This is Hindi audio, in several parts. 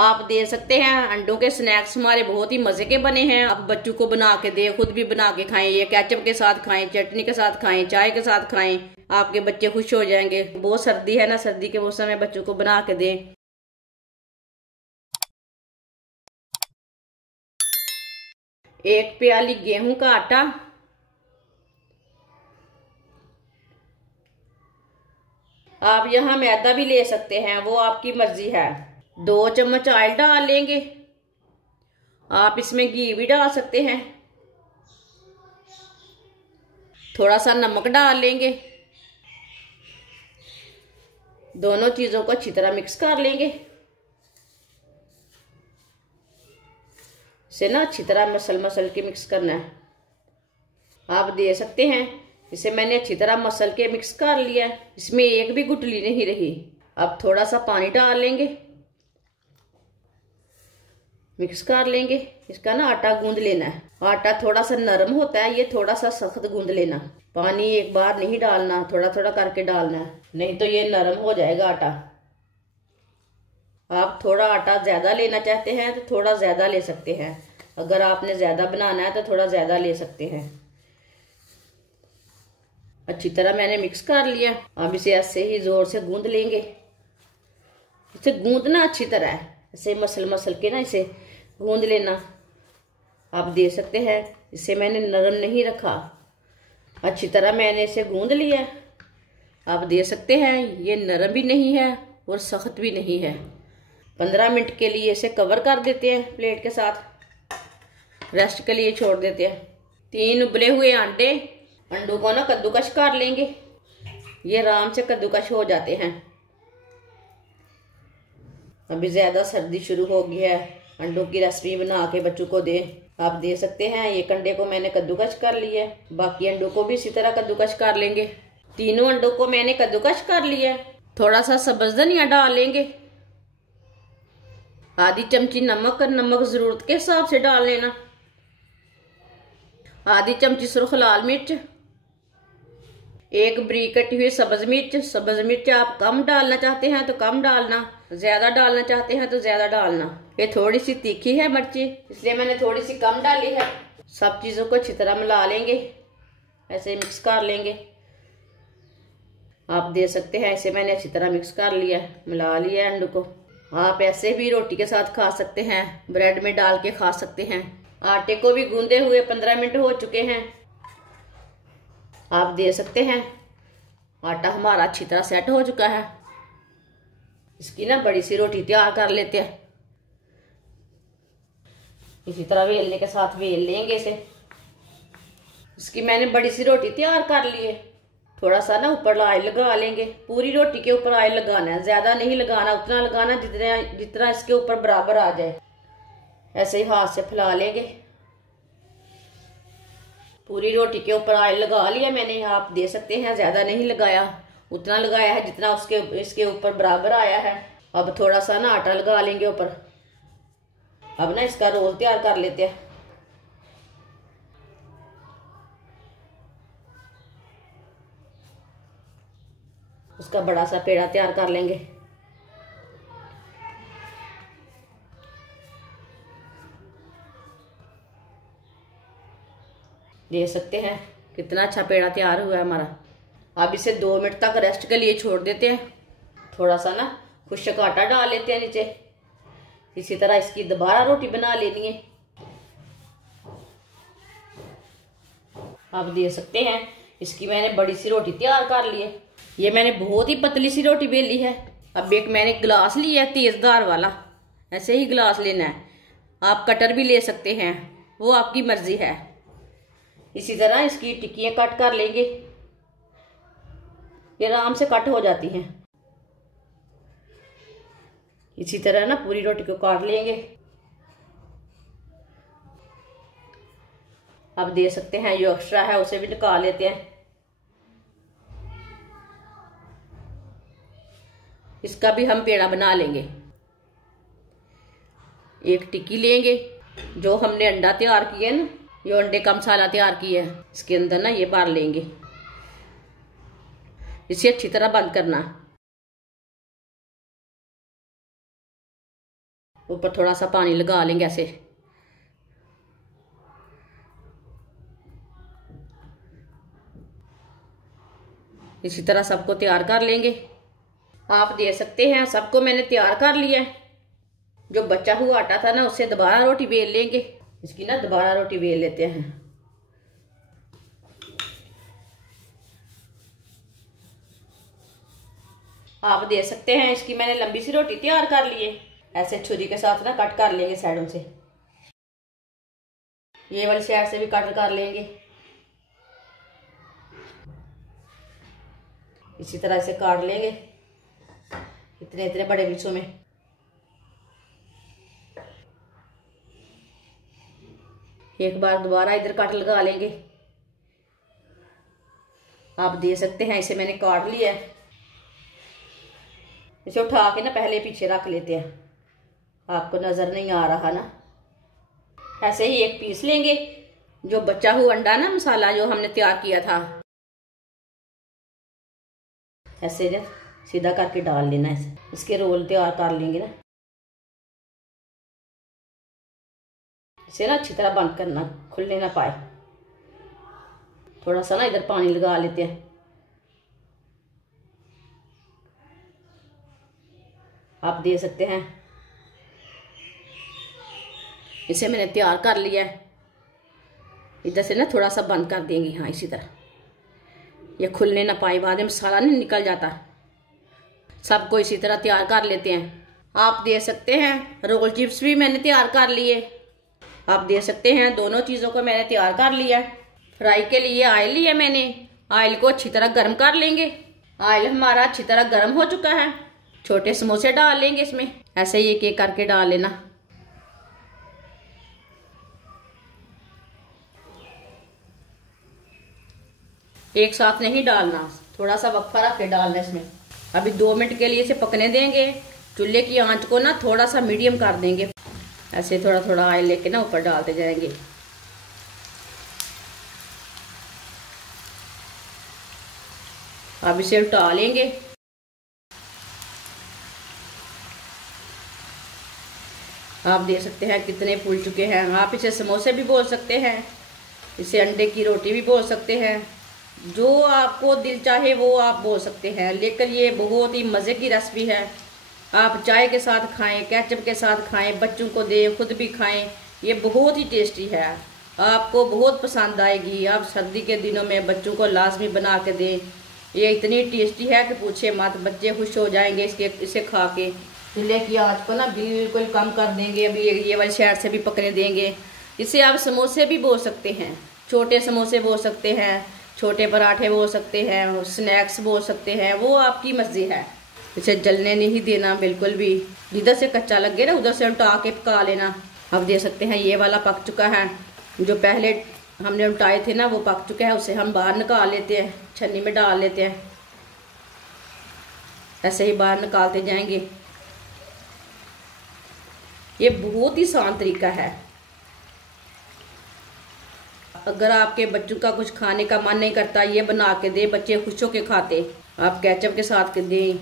आप दे सकते हैं। अंडों के स्नैक्स हमारे बहुत ही मजे के बने हैं। आप बच्चों को बना के दे, खुद भी बना के खाएं। ये केचप के साथ खाएं, चटनी के साथ खाएं, चाय के साथ खाएं। आपके बच्चे खुश हो जाएंगे। बहुत सर्दी है ना, सर्दी के मौसम में बच्चों को बना के दें। एक प्याली गेहूं का आटा, आप यहाँ मैदा भी ले सकते हैं, वो आपकी मर्जी है। 2 चम्मच ऑयल डाल लेंगे। आप इसमें घी भी डाल सकते हैं। थोड़ा सा नमक डाल लेंगे। दोनों चीजों को अच्छी तरह मिक्स कर लेंगे। इसे ना अच्छी तरह मसल के मिक्स करना है। आप दे सकते हैं। इसे मैंने अच्छी तरह मसल के मिक्स कर लिया है। इसमें एक भी गुठली नहीं रही। अब थोड़ा सा पानी डाल लेंगे, मिक्स कर लेंगे। इसका ना आटा गूंद लेना है। आटा थोड़ा सा नरम होता है, ये थोड़ा सा सख्त गूंद लेना। पानी एक बार नहीं डालना, थोड़ा थोड़ा करके डालना है, नहीं तो ये नरम हो जाएगा आटा। आप थोड़ा आटा ज्यादा लेना चाहते हैं तो थोड़ा ज्यादा ले सकते हैं। अगर आपने ज्यादा बनाना है तो थोड़ा ज्यादा ले सकते हैं। अच्छी तरह मैंने मिक्स कर लिया। अब इसे ऐसे ही जोर से गूंद लेंगे। इसे गूंदना अच्छी तरह है, ऐसे मसल के ना इसे गूंद लेना। आप दे सकते हैं। इसे मैंने नरम नहीं रखा, अच्छी तरह मैंने इसे गूंद लिया। आप दे सकते हैं। ये नरम भी नहीं है और सख्त भी नहीं है। 15 मिनट के लिए इसे कवर कर देते हैं प्लेट के साथ, रेस्ट के लिए छोड़ देते हैं। 3 उबले हुए अंडों को ना कद्दूकश कर लेंगे। ये आराम से कद्दूकश हो जाते हैं। अभी ज्यादा सर्दी शुरू हो गई है, अंडों की रेसिपी बना के बच्चों को दें। आप दे सकते हैं। एक अंडे को मैंने कद्दूकश कर लिया है, बाकी अंडों को भी इसी तरह कद्दूकश कर लेंगे। तीनों अंडों को मैंने कद्दूकश कर लिया है। थोड़ा सा सब्ज धनिया डाल लेंगे। आधी चमची नमक जरूरत के हिसाब से डाल लेना। आधी चमची सुर्ख लाल मिर्च, 1 बारीक कटी हुई सब्ज मिर्च आप कम डालना चाहते हैं तो कम डालना, ज्यादा डालना चाहते हैं तो ज्यादा डालना। ये थोड़ी सी तीखी है मिर्ची, इसलिए मैंने थोड़ी सी कम डाली है। सब चीजों को अच्छी तरह मिला लेंगे, ऐसे मिक्स कर लेंगे। आप दे सकते हैं। इसे मैंने अच्छी तरह मिक्स कर लिया, मिला लिया अंडों को। आप ऐसे भी रोटी के साथ खा सकते हैं, ब्रेड में डाल के खा सकते हैं। आटे को भी गूंदे हुए 15 मिनट हो चुके हैं। आप दे सकते हैं। आटा हमारा अच्छी तरह सेट हो चुका है। इसकी ना बड़ी सी रोटी तैयार कर लेते हैं। इसी तरह वेलने के साथ वेल लेंगे इसे। इसकी मैंने बड़ी सी रोटी तैयार कर ली है। थोड़ा सा ना ऊपर ऑयल लगा लेंगे। पूरी रोटी के ऊपर ऑयल लगाना है, ज्यादा नहीं लगाना, उतना लगाना जितना इसके ऊपर बराबर आ जाए। ऐसे ही हाथ से फैला लेंगे। पूरी रोटी के ऊपर ऑयल लगा लिया मैंने। आप दे सकते हैं। ज्यादा नहीं लगाया, उतना लगाया है जितना इसके ऊपर बराबर आया है। अब थोड़ा सा ना आटा लगा लेंगे ऊपर। अब ना इसका रोल तैयार कर लेते हैं। उसका बड़ा सा पेड़ा तैयार कर लेंगे। देख सकते हैं कितना अच्छा पेड़ा तैयार हुआ है हमारा। अब इसे 2 मिनट तक रेस्ट के लिए छोड़ देते हैं। थोड़ा सा ना खुश्क आटा डाल लेते हैं नीचे। इसी तरह इसकी दोबारा रोटी बना लेनी है। आप दे सकते हैं। इसकी मैंने बड़ी सी रोटी तैयार कर ली है। ये मैंने बहुत ही पतली सी रोटी बेली है। अब एक मैंने गिलास लिया है तेजदार वाला, ऐसे ही गिलास लेना है। आप कटर भी ले सकते हैं, वो आपकी मर्जी है। इसी तरह इसकी टिक्कियां कट कर लेंगे। ये आराम से कट हो जाती हैं। इसी तरह ना पूरी रोटी को काट लेंगे। आप दे सकते हैं। जो एक्स्ट्रा है उसे भी निकाल लेते हैं। इसका भी हम पेड़ा बना लेंगे। एक टिक्की लेंगे। जो हमने अंडा तैयार किया ना, ये अंडे का मसाला तैयार किया है, इसके अंदर ना ये भर लेंगे। इसे अच्छी तरह बंद करना ऊपर थोड़ा सा पानी लगा लेंगे ऐसे। इसी तरह सबको तैयार कर लेंगे। आप दे सकते हैं, सबको मैंने तैयार कर लिया है। जो बचा हुआ आटा था ना, उससे दोबारा रोटी बेल लेंगे। इसकी ना दोबारा रोटी बेल लेते हैं। आप दे सकते हैं, इसकी मैंने लंबी सी रोटी तैयार कर ली है। ऐसे छुरी के साथ ना कट कर लेंगे साइडों से। ये वाली साइड से भी कट कर लेंगे। इसी तरह से काट लेंगे इतने इतने बड़े पीसों में। एक बार दोबारा इधर कट लगा लेंगे। आप दे सकते हैं, इसे मैंने काट लिया है। इसे उठा के ना पहले पीछे रख लेते हैं। आपको नजर नहीं आ रहा ना। ऐसे ही एक पीस लेंगे। जो बचा हुआ अंडा ना, मसाला जो हमने तैयार किया था, ऐसे ना सीधा करके डाल लेना है। इसके रोल तैयार कर लेंगे ना। इसे ना अच्छी तरह बंद करना, खुलने ना पाए। थोड़ा सा ना इधर पानी लगा लेते हैं। आप दे सकते हैं, इसे मैंने तैयार कर लिया है। इधर से ना थोड़ा सा बंद कर देंगे। हाँ, इसी तरह ये खुलने ना पाए, बाद में मसाला नहीं निकल जाता। सबको इसी तरह तैयार कर लेते हैं। आप दे सकते हैं, रोल चिप्स भी मैंने तैयार कर लिए। आप दे सकते हैं, दोनों चीज़ों को मैंने तैयार कर लिया। फ्राई के लिए ऑयल लिया मैंने। ऑयल को अच्छी तरह गर्म कर लेंगे। ऑयल हमारा अच्छी तरह गर्म हो चुका है। छोटे समोसे डाल लेंगे इसमें। ऐसे ही एक एक करके डाल लेना। एक साथ नहीं डालना, थोड़ा सा वक्फा रख के डालना इसमें। अभी 2 मिनट के लिए इसे पकने देंगे। चूल्हे की आंच को ना थोड़ा सा मीडियम कर देंगे। ऐसे थोड़ा थोड़ा ऑयल लेके ना ऊपर डालते जाएंगे। अब इसे उल्टा लेंगे। आप दे सकते हैं कितने फूल चुके हैं। आप इसे समोसे भी बोल सकते हैं, इसे अंडे की रोटी भी बोल सकते हैं। जो आपको दिल चाहे वो आप बोल सकते हैं। लेकिन ये बहुत ही मज़े की रेसिपी है। आप चाय के साथ खाएं, केचप के साथ खाएं, बच्चों को दें, खुद भी खाएं। ये बहुत ही टेस्टी है, आपको बहुत पसंद आएगी। आप सर्दी के दिनों में बच्चों को लाजमी बना के दें। ये इतनी टेस्टी है कि पूछे मत। बच्चे खुश हो जाएंगे इसे खा के। चूल्हे की आंच को ना बिल्कुल कम कर देंगे। अभी ये वाली साइड से भी पकने देंगे। इसे आप समोसे भी बोल सकते हैं, छोटे समोसे बोल सकते हैं, छोटे पराठे बोल सकते हैं, स्नैक्स बोल सकते हैं। वो आपकी मर्जी है। इसे जलने नहीं देना बिल्कुल भी। जिधर से कच्चा लगे ना उधर से उल्टा के पका लेना। अब दे सकते हैं, ये वाला पक चुका है। जो पहले हमने उल्टाए थे ना वो पक चुके हैं। उसे हम बाहर निकाल लेते हैं, छन्नी में डाल लेते हैं। ऐसे ही बाहर निकालते जाएंगे। ये बहुत ही आसान तरीका है। अगर आपके बच्चों का कुछ खाने का मन नहीं करता, ये बना के दे, बच्चे खुश होके खाते। आप केचप के साथ दें,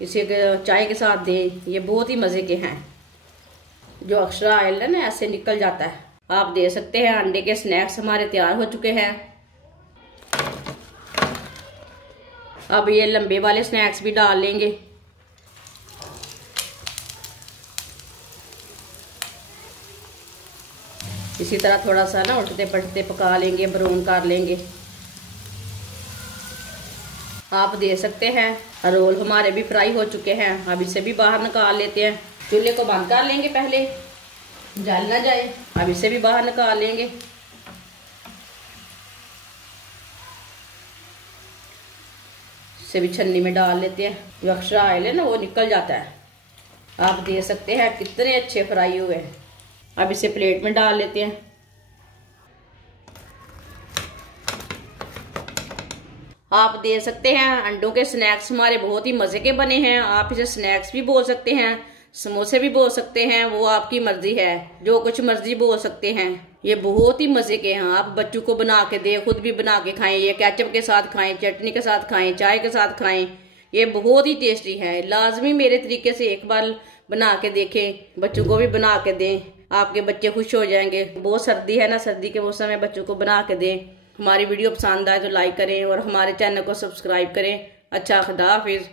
इसे चाय के साथ दें। ये बहुत ही मज़े के हैं। जो एक्स्ट्रा ऑयल है ना ऐसे निकल जाता है। आप दे सकते हैं। अंडे के स्नैक्स हमारे तैयार हो चुके हैं। अब ये लंबे वाले स्नैक्स भी डाल लेंगे। इसी तरह थोड़ा सा ना उल्टते पलटते पका लेंगे, ब्राउन कर लेंगे। आप दे सकते हैं। रोल हमारे भी फ्राई हो चुके हैं। अब इसे भी बाहर निकाल लेते हैं। चूल्हे को बंद कर लेंगे पहले, जल ना जाए। अब इसे भी बाहर निकाल लेंगे। इसे भी छन्नी में डाल लेते हैं। जो एक्स्ट्रा ऑयल है ना वो निकल जाता है। आप दे सकते हैं, कितने अच्छे फ्राई हुए हैं। अब इसे प्लेट में डाल लेते हैं। आप दे सकते हैं। अंडों के स्नैक्स हमारे बहुत ही मज़े के बने हैं। आप इसे स्नैक्स भी बोल सकते हैं, समोसे भी बोल सकते हैं। वो आपकी मर्जी है, जो कुछ मर्जी बोल सकते हैं। ये बहुत ही मज़े के हैं। आप बच्चों को बना के दें, खुद भी बना के खाएं। ये केचप के साथ खाएं, चटनी के साथ खाएं, चाय के साथ खाएं। ये बहुत ही टेस्टी है। लाजमी मेरे तरीके से एक बार बना के देखें, बच्चों को भी बना के दें, आपके बच्चे खुश हो जाएंगे। बहुत सर्दी है ना, सर्दी के मौसम में बच्चों को बना के दें। हमारी वीडियो पसंद आए तो लाइक करें और हमारे चैनल को सब्सक्राइब करें। अच्छा, खुदा हाफिज।